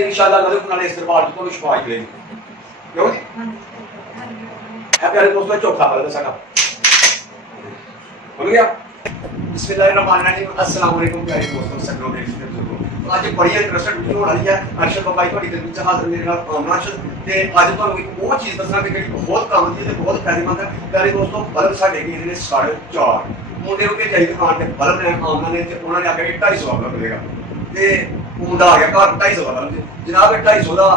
इंशाअल्लाह नज़र नाले इस दरबार को शफा मिलेगी। क्यों जी है प्यारे दोस्तों, चौथा बल्ब साडा हो गया। बिस्मिल्लाहिर्रहमानिर्रहीम, अस्सलाम वालेकुम प्यारे दोस्तों, सज्जनों मेरे बुजुर्गों, आज एक बड़ी इंटरेस्टिंग वीडियो होने वाली है। अर्शद बाबाई ਤੁਹਾਡੀ ਖidmat ਚ ਹਾਜ਼ਰ ਮੇਰੇ ਨਾਲ ਅਮਨਾਸ਼ਦ ਤੇ ਅੱਜ ਤੁਹਾਨੂੰ ਇੱਕ ਉਹ ਚੀਜ਼ ਦੱਸਣਾ ਕਿ ਜਿਹੜੀ ਬਹੁਤ ਕੰਮ ਦੀ ਤੇ ਬਹੁਤ ਫਾਇਦੇਮੰਦ ਹੈ। ਪਿਆਰੇ ਦੋਸਤੋ, ਬਲਬ ਸਾਡੇ ਗਏ ਨੇ 4.5 ਮੁੰਡੇ ਨੂੰ ਚਾਹੀਦੀ ਦੁਕਾਨ ਤੇ ਬਲਬ ਲੈਣ ਆਉਣਾ ਨੇ ਤੇ ਉਹਨਾਂ ਨੇ ਆਖਿਆ ਕਿ 250 ਵਾਲਾ ਮਿਲੇਗਾ ਤੇ ਮੁੰਡਾ ਆ ਗਿਆ ਘਰ 250 ਵਾਲਾ ਜਨਾਬ 250 ਦਾ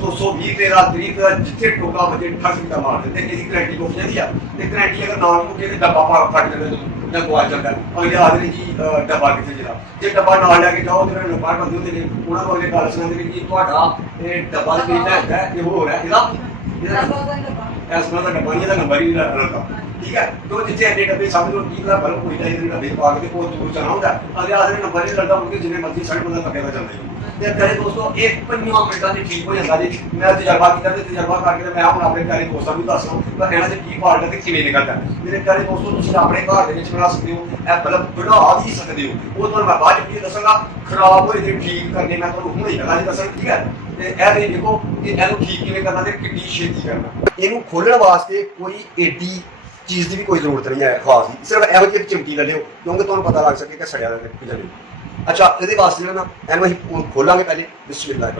220 ਤੇਰਾ 30 ਦਾ ਜਿੱਥੇ ਟੋਕਾ ਵਜੇ ਠੱਗ ਦਾ ਮਾਰ ਦਿੰਦੇ। ਇਹਦੀ ਗਰੰਟੀ ਕੋਈ ਜਾਂਦੀ ਆ ਤੇ ਗਰੰਟੀ ਅਗਰ ਨਾ ਮੁੱਕੇ ਤੇ ਡੱਬਾ ਪਾ ਫਟ ਜਾਂਦੇ ਜਾਂ ਗਵਾਚ ਜਾਂਦਾ। ਅਗਲੇ ਆਦਮੀ ਜੀ ਡੱਬਾ ਕਿੱਥੇ ਜਿਹੜਾ ਜੇ ਡੱਬਾ ਨਾਲ ਲੈ ਕੇ ਜਾਓ ਤੇ ਫਿਰ ਬਾਹਰ ਬੰਦੇ ਹੁੰਦੇ ਨੇ ਉਹਨਾਂ ਨੂੰ ਅਗਲੇ ਗੱਲ ਸੁਣਾਉਂਦੇ ਨੇ ਕਿ ਤੁਹਾਡਾ ਇਹ ਡੱਬਾ ਕਿਹਦਾ ਹੈਗਾ ਇਹ ਹੋ ਰਿਹਾ ਇਹਦਾ ਇਸ ਤਰ੍ਹਾਂ ਦਾ ਡੱਬਾ ਨਹੀਂ, ਇਹਦਾ ਨੰਬਰ ਹੀ ਰੱਖਾ ਠੀਕ ਹੈ। तो जिथे एने डब्बे समझ लो ठीक है बल्ब कोई नहीं डब्बे पा के वो दूर चला होता अगले आदमी नंबर नहीं लगता उनके जिन्हें मर्जी साढ़े बंदा कटेगा चलता है। प्यारे दोस्तों एक 5 मिनटां से ठीक हो जाता जी। मैं तजर्बा किया तजर्बा करके मैं हम अपने प्यारे दोस्तों को दस रहा हूँ कहना से की फाल्ट है किवें निकलता है। मेरे प्यारे दोस्तों तुम अपने घर के बना सकते हो, यह बल्ब बना भी सकते हो। वो तो मैं बाद में दसांगा खराब हो ठीक करने मैं तुहानूं हुणे गल्लां दसां ठीक है। ਇਹ ਦੇਖੋ ਕਿ ਇਹਨੂੰ ਠੀਕ ਕਿਵੇਂ ਕਰਨਾ ਤੇ ਕਿੰਨੀ ਛੇਤੀ ਕਰਨਾ। ਇਹਨੂੰ ਖੋਲਣ ਵਾਸਤੇ ਕੋਈ ਏਡੀ ਚੀਜ਼ ਦੀ ਵੀ ਕੋਈ ਜ਼ਰੂਰਤ ਨਹੀਂ ਹੈ ਖਾਸ ਦੀ, ਸਿਰਫ ਇਹੋ ਜਿਹੀ ਚਿਮਟੀ ਲੈ ਲਿਓ ਕਿਉਂਕਿ ਤੁਹਾਨੂੰ ਪਤਾ ਲੱਗ ਸਕੇ ਕਿ ਸੜਿਆ ਦਾ ਕੁਝ ਨਹੀਂ। ਅੱਛਾ ਇਹਦੇ ਵਾਸਤੇ ਜਿਹੜਾ ਨਾ ਇਹਨੂੰ ਅਸੀਂ ਖੋਲਾਂਗੇ ਪਹਿਲੇ ਬਿਸਮਿਲ੍ਲਾਹ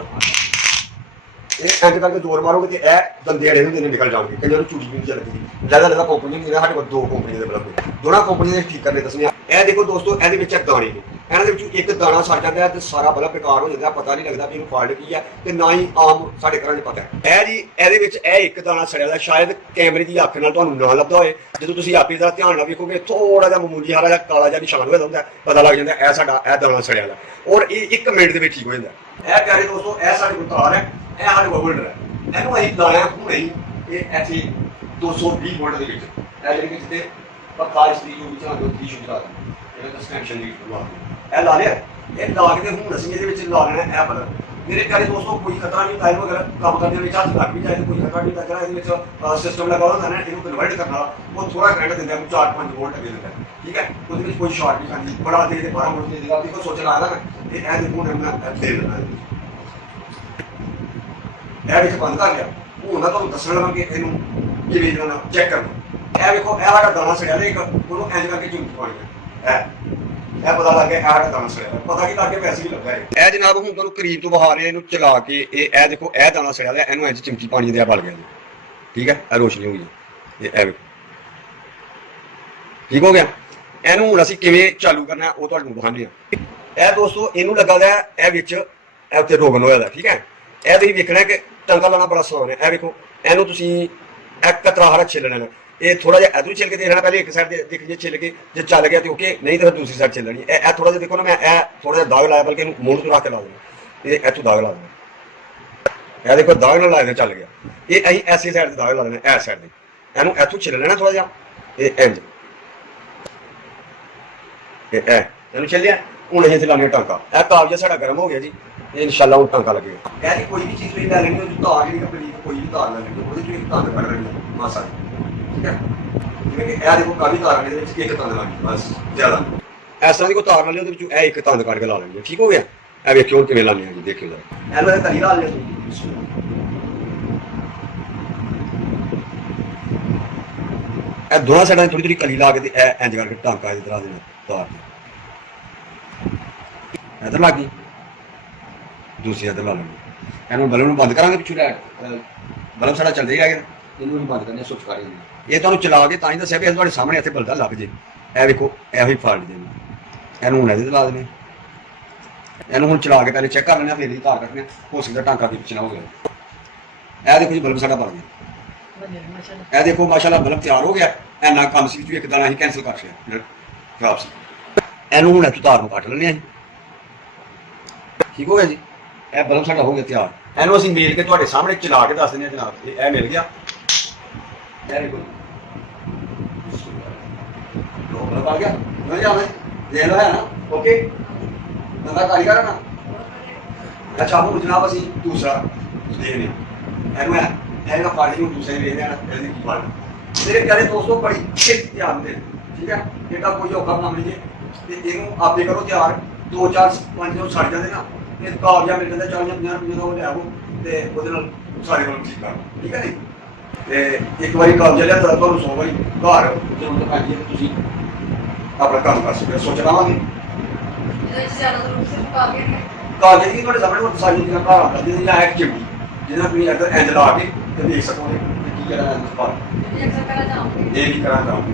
ਇਹ ਇੰਜ ਕਰਕੇ ਜ਼ੋਰ ਮਾਰੋਗੇ ਤੇ ਇਹ ਦੰਦੇ ਅੜੇ ਹੁੰਦੇ ਨੇ ਨਿਕਲ ਜਾਣਗੇ। ਕਈਆਂ ਨੂੰ ਚੂੜੀ ਵੀ ਨਹੀਂ ਚੱਲਦੀ ਜ਼ਿਆਦਾ ਜ਼ਿਆਦਾ ਕੰਪਨੀ ਹੁੰਦੀ ਸਾਡੇ ਕੋਲ 2 ਕੰਪਨੀ ਦੇ ਬਲਬ ਦੋਨਾਂ ਕੰਪਨੀ ਦੇ ਠੀਕ ਕਰਨੇ ਦੱਸਣੇ। ਇਹ ਦੇਖੋ ਦੋਸਤੋ ਇਹਦੇ ਵਿੱਚ ਦਾਣੇ ਨੇ, ਇਹਨਾਂ ਦੇ ਵਿੱਚੋਂ ਇੱਕ ਦਾਣਾ ਸੜ ਜਾਂਦਾ ਹੈ ਤੇ ਸਾਰਾ ਬਲਬ ਬੇਕਾਰ ਹੋ ਜਾਂਦਾ, ਪਤਾ ਨਹੀਂ ਲੱਗਦਾ ਵੀ ਇਹਨੂੰ ਫਾਲਟ ਕੀ ਹੈ ਤੇ ਨਾ ਹੀ ਆਮ ਸਾਡੇ ਘਰਾਂ 'ਚ ਪਤਾ ਹੈ। ਇਹ ਜੀ ਇਹਦੇ ਵਿੱਚ ਇਹ ਇੱਕ ਦਾਣਾ ਸੜਿਆ ਦਾ ਸ਼ਾਇਦ ਕੈਮਰੇ ਦੀ ਅੱਖ ਨਾਲ ਤੁਹਾਨੂੰ ਨਾ ਲੱਭਦਾ ਹੋਏ। ਜਦੋਂ ਤੁਸੀਂ ਆਪੇ ਦਾ ਧਿਆਨ ਨਾਲ ਵੇਖੋਗੇ ਥੋੜਾ ਜਿਹਾ ਮਾਮੂਲੀ ਹਰਾ ਜਿਹਾ ਕਾਲਾ ਜਿਹਾ ਨਿਸ਼ਾਨ ਹੋਇਆ ਹੁੰਦਾ, ਪਤਾ ਲੱਗ ਜਾਂਦਾ ਇਹ ਸਾਡਾ ਇਹ ਦਾਣਾ ਸੜਿਆ ਦਾ ਔਰ ਇਹ 1 ਮਿੰਟ ਦੇ ਵਿੱਚ ਠੀਕ ਹੋ ਜਾਂਦਾ। ਇਹ ਪਿਆਰੇ ਦੋਸਤੋ ਇਹ ਸਾਡੇ ਕੋਲ ਤਾਰ ਹੈ, ਇਹ ਸਾਡੇ ਕੋਲ ਹੋਲਡਰ ਹੈ। ਇਹਨੂੰ ਅਸੀਂ ਲਾਇਆ ਹੁਣੇ ਹੀ ਇਹ ਇੱਥੇ 220 ਵੋਲਟ ਦੇ ਵਿੱਚ ਇਹ ਜਿਹੜੀ ਕਿ ਜਿੱਤੇ ਪੱਖਾ ਇਸ ਦੀ ਜੋ ਵੀ ਚਲਾ ਦੋ 30 ਚਲਾ ਇਹਦਾ ਕਨੈਕਸ਼ਨ ਦੀ ਲਵਾ ਇਹ ਲਾ ਲਿਆ। ਇਹ ਲਾ ਕੇ ਹੁਣ ਅਸੀਂ ਇਹਦੇ ਵਿੱਚ ਲਾ ਲੈਣਾ ਇਹ ਬਲਬ। ਮੇਰੇ ਪਿਆਰੇ ਦੋਸਤੋ ਕੋਈ ਖਤਰਾ ਨਹੀਂ ਟਾਈਮ ਵਗੈਰਾ ਕੰਮ ਕਰਦੇ ਵਿੱਚ ਹੱਥ ਲੱਗ ਵੀ ਜਾਏ ਕੋਈ ਖਤਰਾ ਨਹੀਂ ਲੱਗਦਾ। ਇਹਦੇ ਵਿੱਚ ਸਿਸਟਮ ਲੱਗਾ ਹੁੰਦਾ ਨਾ ਇਹਨੂੰ ਕਨਵਰਟ ਕਰਨ ਵਾਲਾ ਉਹ ਥੋੜਾ ਕਰੰਟ ਦਿੰਦਾ 4-5 ਵੋਲਟ ਅੱਗੇ ਦਿੰਦਾ ਠੀਕ ਹੈ। ਉਹਦੇ ਵਿੱਚ ਕੋਈ ਸ਼ਾਰਟ ਨਹੀਂ ਖਾਂਦੀ ਬੜਾ ਦੇ 12 ਵੋਲਟ ਦੇ ਦੇਗਾ। ਦੇਖੋ ਸੋਚਣਾ ਆਦਾ ਨਾ ਇਹ ਦੇਖੋ ਹੁਣ ਮੈਂ ਦੇ ਦੇਣਾ ਇਹ ਵਿੱਚ ਬੰਦ ਕਰ ਲਿਆ। ਹੁਣ ਮੈਂ ਤੁਹਾਨੂੰ ਦੱਸਣ ਲੱਗਾ ਕਿ ਇਹਨੂੰ ਕਿਵੇਂ ਕਰਨਾ ਚੈੱਕ ਕਰਨਾ। ਇਹ ਵੇਖੋ ਇਹ ਸਾਡਾ ਦਾਣਾ ਸੜਿਆ ਨੇ ਇੱਕ ਉਹਨੂੰ ਇੰਜ ਕਰਕੇ ਝੁੰਮ ਪਾਉਣੀ ਹੈ। ਇਹ ਪਤਾ ਲੱਗ ਗਿਆ ਇਹ ਸਾਡਾ ਦਾਣਾ ਸੜਿਆ ਪਤਾ ਕੀ ਲੱਗੇ ਪੈਸੇ ਵੀ ਲੱਗਾ ਇਹ ਜਨਾਬ। ਹੁਣ ਤੁਹਾਨੂੰ ਕਰੀਬ ਤੋਂ ਵਿਖਾ ਰਹੇ ਇਹਨੂੰ ਚਲਾ ਕੇ ਇਹ ਦੇਖੋ ਇਹ ਦਾਣਾ ਸੜਿਆ ਲਿਆ ਇਹਨੂੰ ਇੰਜ ਚਿਮਚੀ ਪਾਣੀ ਦੇ ਬਲ ਗਿਆ ਜੀ ਠੀਕ ਹੈ। ਇਹ ਰੋਸ਼ਨੀ ਹੋ ਗਈ ਇਹ ਵੇਖੋ ਠੀਕ ਹੋ ਗਿਆ। ਇਹਨੂੰ ਹੁਣ ਅਸੀਂ ਕਿਵੇਂ ਚਾਲੂ ਕਰਨਾ ਉਹ ਤੁਹਾਨੂੰ ਦਿਖਾਉਂਦੇ ਹਾਂ। ਇਹ ਦੋਸਤੋ ਇਹਨੂੰ ਲੱਗਾ ਦਾ ਇਹ ਵਿੱਚ ਇਹ ਉੱਤੇ ਰੋਗਨ ਹੋਇਆ ਦਾ ਠੀਕ ਹੈ। ਇਹ ਤੁਸੀਂ ਵੇਖਣਾ ਕਿ ਟੰਗਾ ਲਾਉਣਾ ਬੜਾ ਆਸਾਨ ਹੈ। ਇਹ ਵੇਖੋ ਇਹਨੂੰ ਤੁਸੀਂ ਇੱਕ ਕਤਰਾ ਹਰਾ ਛਿੱਲ ਲੈਣਾ। ਇਹ ਥੋੜਾ ਜਿਹਾ ਇਧਰੋਂ ਛਿੱਲ ਕੇ ਦੇਖਣਾ ਪਹਿਲੇ ਇੱਕ ਸਾਈਡ ਦੇਖ ਜੇ ਛਿੱਲ ਕੇ ਜੇ ਚੱਲ ਗਿਆ ਤੇ ਓਕੇ ਨਹੀਂ ਤਾਂ ਦੂਸਰੀ ਸਾਈਡ ਛਿੱਲਣੀ। ਇਹ ਥੋੜਾ ਜਿਹਾ ਦੇਖੋ ਨਾ ਮੈਂ ਇਹ ਥੋੜਾ ਜਿਹਾ ਦਾਗ ਲਾਇਆ ਬਲਕਿ ਇਹਨੂੰ ਮੂੰਹ ਤੋਂ ਰੱਖ ਕੇ ਲਾ ਦੇਣਾ। ਇਹ ਇੱਥੋਂ ਦਾਗ ਲਾ ਦੇਣਾ। ਇਹ ਦੇਖੋ ਦਾਗ ਨਾਲ ਲਾਇਆ ਚੱਲ ਗਿਆ। ਇਹ ਅਸੀਂ ਐਸੀ ਸਾਈਡ ਤੇ ਦਾਗ ਲਾ ਦੇਣਾ ਇਸ ਸਾਈਡ ਤੇ ਇਹਨੂੰ ਇੱਥੋਂ ਛਿੱਲ ਲੈਣਾ ਥੋੜਾ ਜਿਹਾ ਇਹ ਇੰਜ ਇਹਨੂੰ ਛਿੱਲਿਆ। ਹੁਣ ਅਸੀਂ ਚਲਾਉਣੇ ਟਾਂਕਾ। ਇਹ ਕਾਗਜ਼ ਸਾਡਾ ਗਰਮ ਹੋ ਗਿਆ ਜੀ। ਇਹ ਇਨਸ਼ਾਅੱਲਾ ਹੁਣ ਟਾਂਕਾ ਲੱਗੇਗਾ। ਇਹਦੀ ਕੋਈ ਵੀ ਚੀਜ਼ ਲੈ ਲੈਣੀ ਉਹਦੀ ਤਾਰ ਜਿਹੜੀ ਕੰਪਨੀ ਕੋਈ ਵੀ ਤਾਰ ਲੈ ਲੈਣੀ ਉਹਦੇ ਚੋਂ ਇੱਕ ਤਾਰ ਕੱਢ ਲੈਣੀ ਮਾਸਾ ਠੀਕ ਹੈ। ਜਿਵੇਂ ਕਿ ਇਹ ਦੇਖੋ ਕਾਫੀ ਤਾਰਾਂ ਨੇ ਇਹਦੇ ਵਿੱਚ ਇੱਕ ਤਾਰ ਲਾਣੀ ਬਸ ਜ਼ਿਆਦਾ ਇਸ ਤਰ੍ਹਾਂ ਦੀ ਕੋਈ ਤਾਰ ਨਾਲ ਉਹਦੇ ਵਿੱਚੋਂ ਇਹ ਇੱਕ ਤਾਰ ਕੱਢ ਕੇ ਲਾ ਲੈਣੀ ਠੀਕ ਹੋ ਗਿਆ। ਇਹ ਵੇਖਿਓ ਹੁਣ ਕਿਵੇਂ ਲਾਉਂਦੇ ਆ ਜੀ ਦੇਖਿਓ ਜਰਾ ਇਹਨੂੰ ਇਹ ਤਰੀ ਲਾ ਲਿਆ ਇਹ ਦੋਨਾਂ ਸਾਈਡਾਂ ਥੋੜੀ ਥੋੜੀ ਕਲੀ ਲਾ ਕੇ ਤੇ ਇਹ ਇੰਜ ਕਰਕੇ ਟਾਂਕਾ ਇਸ ਤਰ੍ਹਾਂ ਦੇ ਤਾਰ ਇੱਧਰ ਲੱਗ ਗਈ ਦੂਸਰੀ ਇੱਧਰ ਲਾ ਲੈਣੀ। ਇਹਨੂੰ ਬਲਬ ਨੂੰ ਬੰਦ ਕਰਾਂਗੇ ਪਿੱਛੋਂ ਬਲਬ ਸਾਡਾ ਚੱਲਦਾ ਹੀ ਰਹਿ ਗਿਆ। ਇਹਨੂੰ ਅਸੀਂ ਬੰਦ ਕਰਨੇ ਸੁੱਚ ਕਰ ਦਿੰਦੇ ਇਹ ਤੁਹਾਨੂੰ ਚਲਾ ਕੇ ਤਾਂ ਹੀ ਦੱਸਿਆ ਵੀ ਤੁਹਾਡੇ ਸਾਹਮਣੇ ਇੱਥੇ ਬਲਦਾ ਲੱਗ ਜੇ। ਇਹ ਵੇਖੋ ਇਹੋ ਹੀ ਫਾਲਟ ਜੇ ਇਹਨੂੰ ਹੁਣ ਇਹਦੇ ਤੇ ਲਾ ਦੇਣੇ। ਇਹਨੂੰ ਹੁਣ ਚਲਾ ਕੇ ਪਹਿਲੇ ਚੈੱਕ ਕਰ ਲੈਣਾ ਫਿਰ ਹੀ ਤਾਰ ਕੱਟਣੇ ਹੋ ਸਕਦਾ ਟਾਂਕਾ ਵੀ ਪਿੱਛੇ ਨਾ ਹੋ ਗਿਆ। ਇਹ ਦੇਖੋ ਜੀ ਬਲਬ ਸਾਡਾ ਬਣ ਗਿਆ। ਇਹ ਦੇਖੋ ਮਾਸ਼ਾਅੱਲਾ ਬਲਬ ਤਿਆਰ ਹੋ ਗਿਆ। ਇੰਨਾ ਕੰਮ ਸੀ ਵਿੱਚੋਂ ਇੱਕ ਦਾਣਾ ਅਸੀਂ ਕੈਂਸਲ ਕਰ ਛੱਡਿਆ ਖਰਾਬ ਸੀ। ਇਹਨੂੰ ਹੁਣ ਇੱਥੋਂ ਤਾਰ ਨੂੰ ਕੱਟ ਲੈਣੇ ਅਸੀਂ ਠੀਕ ਹੋ ਗਿਆ ਜੀ। ਇਹ ਬਲਬ ਸਾਡਾ ਹੋ ਗਿਆ ਤਿਆਰ। ਇਹਨੂੰ ਅਸੀਂ ਮੇਲ ਕੇ ਤੁਹਾਡੇ ਸਾਹਮਣੇ ਚਲਾ ਕੇ ਦੱਸ ਦਿੰਦੇ ਹਾਂ ਜਨਾਬ। ਇਹ ਮਿਲ ਗਿਆ ਵੈਰੀ ਗੁੱਡ ਬਲਬ ਆ ਗਿਆ ਮਿਲ ਜਾਵੇ ਦੇਖ ਲਓ ਹੈ ਨਾ ਓਕੇ ਬੰਦਾ ਕਾਰੀਗਰ ਹੈ ਨਾ। ਅੱਛਾ ਹੁਣ ਜਨਾਬ ਅਸੀਂ ਦੂਸਰਾ ਦੇਖਦੇ ਹਾਂ। ਇਹਨੂੰ ਇਹਦਾ ਪਾਰਟੀ ਨੂੰ ਦੂਸਰੇ ਵੇਖਦੇ ਹਾਂ ਇਹਦੀ ਕੀ ਪਾਰਟੀ ਮੇਰੇ ਪਿਆਰੇ ਦੋਸਤੋ ਬੜੀ ਛੇਤੀ ਧਿਆਨ ਦੇ ਠੀਕ ਹੈ। ਇਹਦਾ ਕੋਈ ਔਖਾ ਕੰਮ ਨਹੀਂ ਜੇ ਤੇ ਇਹਨੂੰ ਆਪੇ ਕਰੋ ਤਿਆਰ 2 4 5 ਸੜ ਜਾਂਦੇ ਨਾ ਤੇ ਕਾਗਜ਼ਾਂ ਮਿਲ ਜਾਂਦੇ 40-50 ਰੁਪਏ ਦਾ ਉਹ ਲਿਆਵੋ ਤੇ ਉਹਦੇ ਨਾਲ ਸਾਰੇ ਕੋਲ ਠੀਕ ਕਰ ਠੀਕ ਹੈ ਜੀ। ਤੇ ਇੱਕ ਵਾਰੀ ਕਾਗਜ਼ ਲਿਆ ਤਾਂ ਤੁਹਾਨੂੰ 100 ਵਾਰੀ ਘਰ ਜ਼ਰੂਰਤ ਪੈਂਦੀ ਹੈ ਕਿ ਤੁਸੀਂ ਆਪਣਾ ਕੰਮ ਕਰ ਸਕਦੇ ਹੋ। ਸੋਚ ਲਵਾਂਗੇ ਕਾਗਜ਼ ਦੀ ਤੁਹਾਡੇ ਸਾਹਮਣੇ ਉਹ ਸਾਰੀ ਦੀਆਂ ਘਰ ਆਉਂਦਾ ਜਿਹਦੇ ਜਾਂ ਇੱਕ ਚਿਮਟੀ ਜਿਹਦੇ ਨਾਲ ਤੁਸੀਂ ਇੱਧਰ ਇੰਜ ਲਾ ਕੇ ਤੇ ਦੇਖ ਸਕੋਗੇ ਕਿ ਕੀ ਕਰਨਾ ਹੈ ਬਾਹਰ ਇਹ ਵੀ ਕਰਾਂ ਚਾਹੂੰਗੀ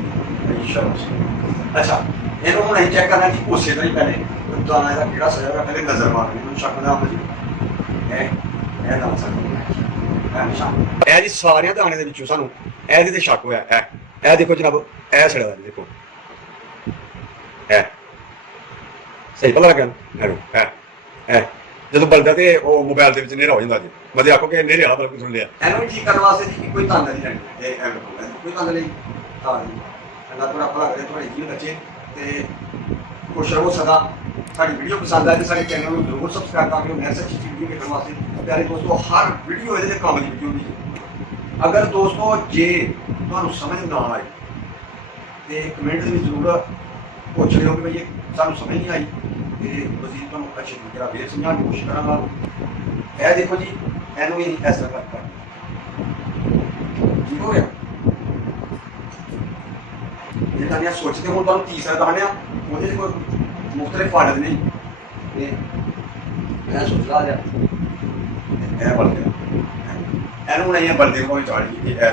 ਇੰਸ਼ਾਅੱਲਾ। ਅੱਛਾ ਇਹਨੂੰ ਹੁਣ ਅਸੀਂ ਚੈੱਕ ਕਰਨਾ ਕਿ ਉਸੇ ਤਰ੍ਹਾਂ ਹੀ ਪਹਿਲੇ ਦਾਣਾ ਇਹਦਾ ਕਿਹੜਾ ਸਜਾ ਹੋਇਆ ਪਹਿਲੇ ਨਜ਼ਰ ਮਾਰਨੀ ਮੈਨੂੰ ਸ਼ੱਕ ਨਾ ਆਉਂਦਾ ਜੀ ਇਹ ਦਾਣਾ ਸਾਡਾ ਇਹ ਜੀ ਸਾਰਿਆਂ ਦਾਣੇ ਦੇ ਵਿੱਚੋਂ ਸਾਨੂੰ ਇਹਦੇ ਤੇ ਸ਼ੱਕ ਹੋਇਆ ਇਹ ਦੇਖੋ ਜਨਾਬ ਇਹ ਸੜਿਆ ਹੋਇਆ ਦੇਖੋ ਇਹ ਸਹੀ ਪਤਾ ਲੱਗਾ ਇਹ ਜਦੋਂ ਬਲਦਾ ਤੇ ਉਹ ਮੋਬਾਈਲ ਦੇ ਵਿੱਚ ਹਨੇਰਾ ਹੋ ਜਾਂਦਾ ਜੀ ਮੈਂ ਆਖੋ ਕਿ ਹਨੇਰੇ ਵਾਲਾ ਬਲਬ ਸੁਣ ਲਿਆ ਇਹਨੂੰ ਵੀ ਠੀਕ ਕਰਨ ਵਾਸਤੇ ਜੀ ਕੋਈ ਧੰਨ ਨਹੀਂ ਲੈਣੀ ਇਹ ਕੋਈ ਧੰਨ ਨਹੀਂ ਤਾਂ ਅੱਲਾਹ ਤੁਹਾਡਾ ਭਲਾ ਕਰੇ ਤੁਹਾਡੇ ਜੀਵਨ ਬੱਚੇ ਤੇ ਖੁਸ਼ ਰਹੋ ਸਦਾ। ਸਾਡੀ ਵੀਡੀਓ ਪਸੰਦ ਆਏ ਤੇ ਸਾਡੇ ਚੈਨਲ ਨੂੰ ਜ਼ਰੂਰ ਸਬਸਕ੍ਰਾਈਬ ਕਰ ਲਿਓ। ਮੈਂ ਸੱਚੀ ਵੀਡੀਓ ਦੇਖਣ ਵਾਸਤੇ ਪਿਆਰੇ ਦੋਸਤੋ ਹਰ ਵੀਡੀਓ ਇਹਦੇ ਤੇ ਕੰਮ ਦੀ ਵੀਡੀਓ ਹੁੰਦੀ। ਅਗਰ ਦੋਸਤੋ ਜੇ ਤੁਹਾਨੂੰ ਸਮਝ ਨਾ ਆਏ ਤੇ ਕਮੈਂਟ ਦੇ ਵਿੱਚ ਜ਼ਰੂਰ ਪੁੱਛ ਲਿਓ ਕਿ ਭਈ ਸਾਨੂੰ ਸਮਝ ਨਹੀਂ ਆਈ ਤੇ ਮਜ਼ੀਦ ਤੁਹਾਨੂੰ ਅੱਛੇ ਤਰੀਕੇ ਨਾਲ ਫੇਰ ਸਮਝਾਉਣ ਦੀ ਕੋਸ਼ਿਸ਼ ਕਰਾਂਗਾ। ਇਹ ਦੇਖੋ ਜੀ ਇਹਨੂੰ ਵੀ ਇਸ ਤਰ੍ਹਾਂ ਕਰ ਠੀਕ ਹੋ ਗਿਆ। ਇਹ ਤਾਂ ਇਹ ਸੋਚਦੇ ਹੁਣ ਤੁਹਾਨੂੰ ਤੀਸਰਾ ਦਾਣਿਆ ਉਹਦੇ 'ਚ ਕੋਈ ਮੁਖਤਲਿਫ ਫਾਇਦੇ ਨਹੀਂ ਤੇ ਮੈਂ ਸੋਚ ਲਾ ਲਿਆ ਇਹ ਬਣ ਗਿਆ ਇਹਨੂੰ ਨਹੀਂ ਬਲਦੇ ਕੋਈ ਚਾੜੀ ਇਹ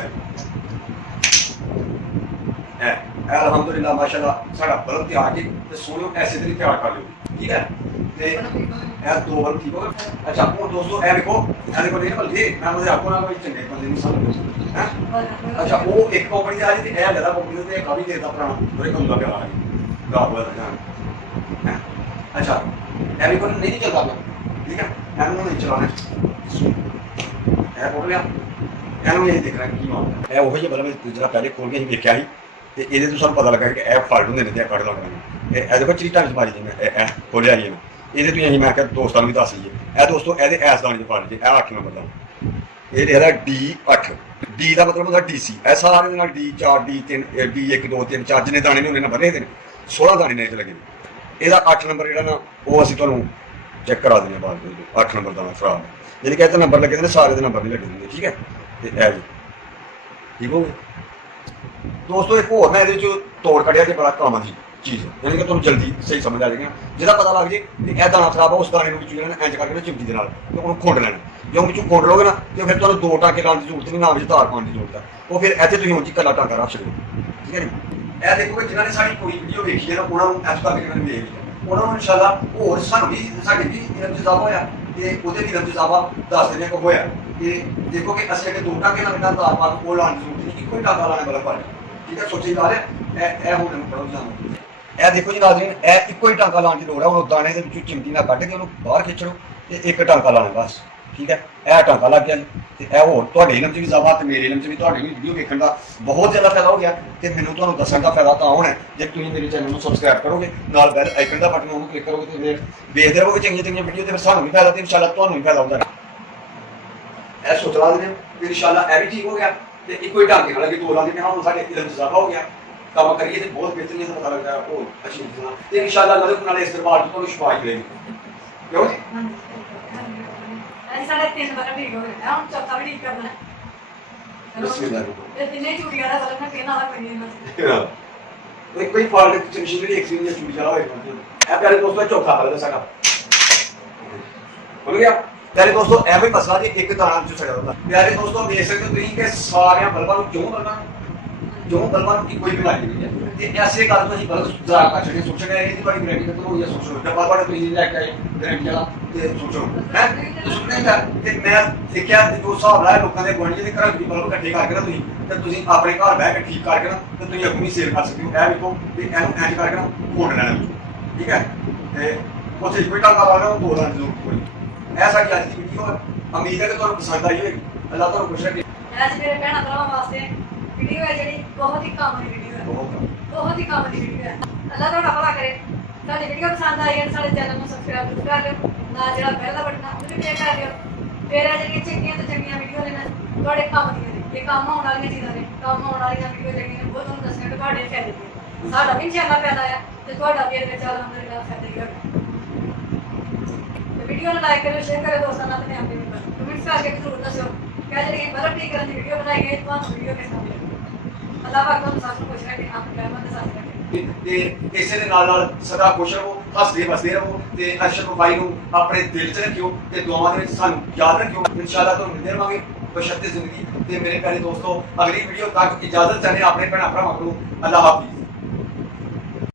ਅਲਹਮਦੁਲਿਲਾ ਮਾਸ਼ਾਅੱਲਾ ਸਾਡਾ ਬਲਬ ਤਿਆਰ ਕੇ ਤੇ ਸੋਹਣੇ ਐਸੇ ਤਰੀਕੇ ਤਿਆਰ ਕਰ ਲਿਓ ਠੀਕ ਹੈ। ਤੇ ਇਹ ਦੋ ਬਲਬ ਠੀਕ ਹੋ ਗਏ। ਅੱਛਾ ਹੁਣ ਦੋਸਤੋ ਇਹ ਦੇਖੋ ਨਹੀਂ ਬਲਦੇ ਮੈਂ ਉਹਦੇ ਆਪੋ ਨਾਲ ਕੋਈ ਚੰਗੇ ਬੰਦੇ ਨਹੀਂ ਸਮਝ ਹੈ। ਅੱਛਾ ਉਹ ਇੱਕ ਕੰਪਨੀ ਦੀ ਆ ਜੀ ਤੇ ਇਹ ਜ਼ਿਆਦਾ ਕੰਪਨੀ ਤੇ ਕਾਫੀ ਦੇਰ ਦਾ ਪੁਰਾਣਾ ਉਹਦੇ ਕੋਲ ਲੱਗਿਆ ਆ ਗਾਹ ਹੋਇਆ ਜਾਨ ਅੱਛਾ ਇਹ ਵੀ ਕੋਈ ਨਹੀਂ ਚੱਲਦਾ ਠੀਕ ਹੈ ਇਹਨੂੰ ਨਹੀਂ ਚਲਾਉਣਾ ਇਹ ਹੋ ਗਿਆ ਇਹਨੂੰ ਇਹ ਦੇਖਣਾ ਕੀ ਮਾਮਲਾ ਇਹ ਉਹੋ ਜਿਹਾ ਬਲਬ ਜਿਹੜਾ ਪਹਿਲੇ ਖੋਲ ਕੇ ਅਸੀਂ ਵੇਖਿਆ ਸੀ ਤੇ ਇਹਦੇ ਤੋਂ ਸਾਨੂੰ ਪਤਾ ਲੱਗਾ ਕਿ ਇਹ ਫਾਲਟ ਹੁੰਦੇ ਨੇ ਤੇ ਇਹ ਕੱਢ ਲੱਗਦੇ ਇਹ ਦੇਖੋ ਚੀਟਾਂ ਵਿੱਚ ਮਾਰੀ ਜਿਵੇਂ ਇਹ ਖੋਲਿਆ ਜੀ ਇਹਦੇ ਤੋਂ ਅਸੀਂ ਮੈਂ ਕਿਹਾ ਦੋਸਤਾਂ ਨੂੰ ਵੀ ਦੱਸ ਲਈਏ ਇਹ ਦੋਸਤੋ ਇਹਦੇ ਐਸ ਦਾਣੇ 'ਚ ਫਾਲਟ ਜੀ ਇਹ 8 ਨੰਬਰ ਦਾ ਇਹ ਇਹਦਾ D8 D ਦਾ ਮਤਲਬ ਹੁੰਦਾ DC ਇਹ ਸਾਰੇ ਦੇ ਨਾਲ D4 D3 D1 2 3 4 ਜਿੰਨੇ ਦਾਣੇ ਨੇ ਉਹਨੇ ਨੰਬਰ ਲਿਖਦੇ ਨੇ 16 ਦਾਣੇ ਨੇ ਇਹ 'ਚ ਲੱਗੇ ਇਹਦਾ 8 ਨੰਬਰ ਜਿਹੜਾ ਨਾ ਉਹ ਅਸੀਂ ਤੁਹਾਨੂੰ ਚੈੱਕ ਕਰਾ ਦਿੰਦੇ ਬਾਅਦ ਵਿੱਚ 8 ਨੰਬਰ ਦਾ ਖਰਾਬ ਜਿਹਨੇ ਕਿ ਇਹ ਨੰਬਰ ਲੱਗੇ ਨੇ ਸਾਰੇ ਦੇ ਨੰਬਰ ਨਹੀਂ ਲੱਗੇ ਹੁੰਦੇ ਠੀਕ ਹੈ। ਤੇ ਇਹ ਜੀ ਠੀਕ ਹੋ ਗਏ ਦੋਸਤੋ ਇੱਕ ਹੋਰ ਮੈਂ ਇਹਦੇ ਵਿੱਚ ਤੋੜ ਕੱਢਿਆ ਕਿ ਬੜਾ ਕੰਮ ਦੀ ਚੀਜ਼ ਯਾਨੀ ਕਿ ਤੁਹਾਨੂੰ ਜਲਦੀ ਸਹੀ ਸਮਝ ਆ ਜਾਏਗਾ ਜਿਹਦਾ ਪਤਾ ਲੱਗ ਜੇ ਕਿ ਇਹ ਦਾਣਾ ਖਰਾਬ ਆ ਉਸ ਦਾਣੇ ਨੂੰ ਵਿੱਚ ਜਿਹੜਾ ਇੰਜ ਕਰਕੇ ਚਿਮਟੀ ਦੇ ਨਾਲ ਤੇ ਉਹਨੂੰ ਖੁੰਡ ਲੈਣਾ ਜੇ ਵਿੱਚੋਂ ਖੁੰਡ ਲਓਗੇ ਨਾ ਤੇ ਫਿਰ ਤੁਹਾਨੂੰ 2 ਟਾਂਕੇ ਲਾਉਣ ਦੀ ਜ਼ਰੂਰਤ ਨਹੀਂ ਨਾ ਵਿੱਚ ਧਾਰ ਪਾਉਣ ਦੀ ਜ਼ਰੂਰਤ ਹੈ ਉਹ ਫਿਰ ਇੱਥੇ ਤੁਸੀਂ ਉਂਝ ਇਕੱਲਾ ਟਾਂਕਾ ਰੱਖ ਸਕਦੇ ਠੀਕ ਹੈ ਜੀ। ਇਹ ਦੇਖੋ ਕਿ ਜਿਨ੍ਹਾਂ ਨੇ ਸਾਡੀ ਪੂਰੀ ਵੀਡੀਓ ਵੇਖੀ ਹੈ ਨਾ ਉਹਨਾਂ ਨੂੰ ਇਸ ਕਰਕੇ ਵੇਖ ਲਿਆ ਉਹਨਾਂ ਨੂੰ ਇਨਸ਼ਾਅੱਲਾ ਹੋਰ ਸਾਨੂੰ ਵੀ ਸਾਡੇ ਵੀ ਇੰਤਜ਼ਾਮ ਹੋਇਆ ਤੇ ਉਹਦੇ ਵੀ ਇੰਤਜ਼ਾਮ ਦੱਸ ਦਿੰਦੇ ਕੋ ਹੋਇਆ ਕਿ ਦੇਖੋ ਕਿ ਅਸੀਂ ਅਗੇ 2 ਟਾਂਕੇ ਨਾਲ ਧਾਰ ਪਾ ਕੇ ਉਹ ਲਾਉਣ ਦੀ ਜ਼ਰੂਰਤ ਨਹੀਂ ਇੱਕੋ ਹੀ ਟਾਂਕਾ ਲਾਉਣਾ ਬੜਾ ਪਰ ਠੀਕ ਹੈ ਸੋਚੀ ਗੱਲ ਹੈ ਇਹ ਹੁਣ ਪੜੋ ਜਾਣਾ ਇਹ ਦੇਖੋ ਜੀ ਨਾਜ਼ਰੀਨ ਇਹ ਇੱਕੋ ਹੀ ਟਾਂਕਾ ਲਾਉਣ ਦੀ ਲੋੜ ਹੈ। ਹੁਣ ਦਾਣੇ ਦੇ ਵਿੱਚੋਂ ਚਿਮਟੀ ਨਾਲ ਕੱਢ ਕੇ ਉਹਨੂੰ ਬਾਹਰ ਖਿੱਚ ਲਓ ਤੇ ਇੱਕ ਟਾਂਕਾ ਲਾਉਣਾ ਬਸ ਠੀਕ ਹੈ। ਇਹ ਟਾਂਕਾ ਲੱਗ ਗਿਆ ਜੀ ਤੇ ਇਹ ਹੋਰ ਤੁਹਾਡੇ ਇਲਮ 'ਚ ਵੀ ਜ਼ਿਆਦਾ ਤੇ ਮੇਰੇ ਇਲਮ 'ਚ ਵੀ ਤੁਹਾਡੀ ਵੀ ਵੀਡੀਓ ਵੇਖਣ ਦਾ ਬਹੁਤ ਜ਼ਿਆਦਾ ਫਾਇਦਾ ਹੋ ਗਿਆ ਤੇ ਮੈਨੂੰ ਤੁਹਾਨੂੰ ਦੱਸਣ ਦਾ ਫਾਇਦਾ ਤਾਂ ਹੋਣਾ ਜੇ ਤੁਸੀਂ ਮੇਰੇ ਚੈਨਲ ਨੂੰ ਸਬਸਕ੍ਰਾਈਬ ਕਰੋਗੇ ਨਾਲ ਬੈਲ ਆਈਕਨ ਦਾ ਬਟਨ ਉਹਨੂੰ ਕਲਿੱਕ ਕਰੋਗੇ ਤੇ ਫਿਰ ਵੇਖਦੇ ਰਹੋਗੇ ਚੰਗੀਆਂ ਚੰਗੀਆਂ ਵੀਡੀਓ ਤੇ ਫਿਰ ਸਾਨੂੰ ਵੀ ਫਾਇਦਾ ਤੇ ਇਨਸ਼ਾਅੱਲਾ ਤੁਹਾਨੂੰ ਵੀ ਫਾਇਦਾ ਹੁੰਦਾ ਇਹ ਸੋਚ ਲਾ ਦਿੰਦੇ ਕਿ ਇਨਸ਼ਾਅੱਲਾ ਇਹ ਵੀ ਠੀਕ ਹੋ ਗਿਆ ਤੇ ਇੱਕੋ ਹੀ ਟਾਂਕੇ ਨਾਲ ਅੱਗੇ 2 ਲਾਉਂਦੇ ਨੇ ਹੁਣ ਸਾਡੇ ਇਲਮ 'ਚ ਜ਼ਿਆਦਾ ਹੋ ਗਿਆ ਕੰਮ ਕਰੀਏ ਤੇ ਬਹੁਤ ਬਿਹਤਰੀਨ ਦਾ ਪਤਾ ਲੱਗਦਾ ਉਹ ਅੱਛੀ ਤਰ੍ਹਾਂ ਤੇ ਇਨਸ਼ਾਅੱਲਾ ਅੱਲਾਹ ਦੇ ਨਾਲ ਇਸ ਦਰਬਾਰ ਤੋਂ ਤੁਹਾਨੂੰ ਸ਼ਿਫਾ ਮਿਲੇਗੀ ਕਿਉਂ ਜੀ साढ़े 3 बार ठीक हो गया हम चौथा भी ठीक करना ये तीन चूड़ियां ਦਾ ਬਲਬ ਨਾ ਕਿਹਨਾਂ ਦਾ ਕੋਈ ਨਹੀਂ ਕੋਈ ਫਾਲਟ ਚ ਮਸ਼ੀਨਰੀ ਐਕਸਪੀਰੀਅੰਸ ਚੂੜੀ ਚਲਾ ਹੋਏ ਇਹ ਪਿਆਰੇ ਦੋਸਤੋ ਚੌਥਾ ਬਲਬ ਸਾਡਾ ਹੋ ਗਿਆ ਪਿਆਰੇ ਦੋਸਤੋ ਇਹ ਵੀ ਮਸਲਾ ਜੀ ਇੱਕ ਦਾਣਾ ਚ ਛੜਿਆ ਹੁੰਦਾ ਪਿਆਰੇ ਦੋਸਤੋ ਵੇਖ ਸਕਦੇ ਹੋ ਤੁਸੀਂ ਕਿ ਸਾਰਿਆਂ ਬਲਬਾਂ ਨੂੰ ਜੋ ਬਲਬਾਂ ਨੂੰ ਕੋਈ ਬਿਮਾਰੀ ਨਹੀਂ ਹੈ ਤੇ ਐਸੇ ਗੱਲ ਤੋਂ ਅਸੀਂ ਬਲਬ ਜ਼ਰਾ ਕਰ ਛੜੇ ਸੋਚਣਾ ਇਹ ਤੁਹਾਡੀ ਗਰੰਟੀ ਖਤਮ ਹੋਈ ਹੈ ਸੋਚੋ ਡੱਬਾ ਵਾਲਾ ਤੁਸੀਂ ਲੈ ਕੇ ਆਏ ਗਰੰਟੀ ਵਾਲਾ ਤੇ ਸੋਚੋ ਹੈ ਸੁਣੇਗਾ ਤੇ ਮੈਂ ਦੇਖਿਆ ਜੋ ਹਿਸਾਬ ਲਾਇਆ ਲੋਕਾਂ ਦੇ ਗੁਆਂਢੀਆਂ ਦੇ ਘਰਾਂ ਵੀ ਬਲਬ ਇਕੱਠੇ ਕਰਕੇ ਨਾ ਤੁਸੀਂ ਆਪਣੇ ਘਰ ਬਹਿ ਕੇ ਠੀਕ ਕਰਕੇ ਨਾ ਤੇ ਤੁਸੀਂ ਆਪਣੀ ਸੇਲ ਕਰ ਸਕਦੇ ਹੋ ਇਹ ਵੇਖੋ ਤੇ ਇਹਨੂੰ ਐਂਜ ਕਰਕੇ ਨਾ ਖੋਲ ਲੈਣਾ ਠੀਕ ਹੈ ਤੇ ਉੱਥੇ ਕੋਈ ਟਾਂਕਾ ਲਾ ਲਿਆ ਉਹ 2 ਲਾਂ ਜ਼ਰੂਰ ਕੋਈ ਇਹ ਸਾਡੀ ਅੱਜ ਦੀ ਵੀਡੀਓ ਹੈ ਉਮੀਦ ਹੈ ਕਿ ਤੁਹਾਨੂੰ ਪਸੰਦ ਆਈ ਹੋਵੇਗੀ ਅੱਲਾਹ ਤੁਹਾਨੂੰ ਖੁਸ਼ ਰੱਖੇ ਅੱਜ ਮੇਰੇ ਭੈਣਾਂ ਭਰਾਵਾਂ ਵਾਸਤੇ ਵੀਡੀਓ ਹੈ ਜਿਹੜੀ ਬਹੁਤ ਹੀ ਕੰਮ ਦੀ ਵੀਡੀਓ ਹੈ ਬਹੁਤ ਹੀ ਕੰਮ ਦੀ ਵੀਡੀਓ ਹੈ ਅੱਲਾਹ ਤੁਹਾਡਾ ਭਲਾ ਕਰੇ ਸਾਡੀ ਵੀਡੀਓ ਪਸੰਦ ਆਈ ਹੈ ਸਾਡੇ ਚੈਨਲ ਨੂੰ ਸਬਸਕ੍ਰਾਈਬ ਕਰ ਲਿਓ ਨਾਲ ਜਿਹੜਾ ਬੈਲ ਦਾ ਬਟਨ ਉਹ ਵੀ ਕਲਿੱਕ ਕਰ ਲਿਓ ਫਿਰ ਇਹ ਜਿਹੜੀਆਂ ਚੰਗੀਆਂ ਤੋਂ ਚੰਗੀਆਂ ਵੀਡੀਓ ਨੇ ਤੁਹਾਡੇ ਕੰਮ ਦੀਆਂ ਨੇ ਇਹ ਕੰਮ ਆਉਣ ਵਾਲੀਆਂ ਚੀਜ਼ਾਂ ਨੇ ਕੰਮ ਆਉਣ ਵਾਲੀਆਂ ਵੀਡੀਓ ਜਿਹੜੀਆਂ ਨੇ ਬਹੁਤ ਤੁਹਾਨੂੰ ਦੱਸਣਗੇ ਤੁਹਾਡੇ ਫਾਇਦੇ ਦੀਆਂ ਸਾਡਾ ਵੀ ਇਨਸ਼ਾਅੱਲਾ ਫਾਇਦਾ ਆ ਤੇ ਤੁਹਾਡਾ ਵੀ ਇਹਦੇ ਵਿੱਚ ਅਲਹਮਦੁਲਿਲਾ ਫਾਇਦਾ ਹੀ ਹੋਵੇਗਾ ਵੀਡੀਓ ਨੂੰ ਲਾਈਕ ਕਰਿਓ, ਸ਼ੇਅਰ ਕਰਿਓ ਦੋਸਤਾਂ ਨਾਲ ਤੇ ਫੈਮਿਲੀ ਮੈਂਬਰ ਨੂੰ। ਕਮੈਂਟਸ ਕਰਕੇ ਜ਼ਰੂਰ ਦੱਸਿਓ ਕਿ ਜਿਹੜੀ ਮਤਲਬ ਠੀਕ ਕਰਨ ਦੀ ਵੀਡੀਓ ਬਣਾਈ ਗਈ ਤੁਹਾਨੂੰ ਵੀਡੀਓ ਕਿਸ ਤਰ੍ਹਾਂ ਲੱਗੀ। ਅੱਲਾਹ ਪਾਕ ਤੁਹਾਨੂੰ ਸਭ ਨੂੰ ਖੁਸ਼ ਰੱਖੇ, ਆਪਣੀ ਰਹਿਮਤ ਦੇ ਸਾਥ ਰੱਖੇ। ਤੇ ਇਸੇ ਦੇ ਨਾਲ ਸਦਾ ਖੁਸ਼ ਰਹੋ, ਹੱਸਦੇ ਵਸਦੇ ਰਹੋ ਤੇ ਅਰਸ਼ਦ ਬਾਈ ਨੂੰ ਆਪਣੇ ਦਿਲ 'ਚ ਰੱਖਿਓ ਤੇ ਦੁਆਵਾਂ ਦੇ ਵਿੱਚ ਸਾਨੂੰ ਯਾਦ ਰੱਖਿਓ। ਇਨਸ਼ਾਅੱਲਾ ਤੁਹਾਨੂੰ ਮਿਲਦੇ ਰਹਾਂਗੇ ਬਸ਼ਰਤੇ ਜ਼ਿੰਦਗੀ। ਤੇ ਮੇਰੇ ਪਿਆਰੇ ਦੋਸਤੋ, ਅਗਲੀ ਵੀਡੀਓ ਤੱਕ ਇਜਾਜ਼ਤ ਚਾਹਨੇ ਆਪਣੇ ਭੈਣਾਂ ਭਰਾਵਾਂ ਨੂੰ। ਅੱਲਾਹ ਹਾਫਿਜ਼।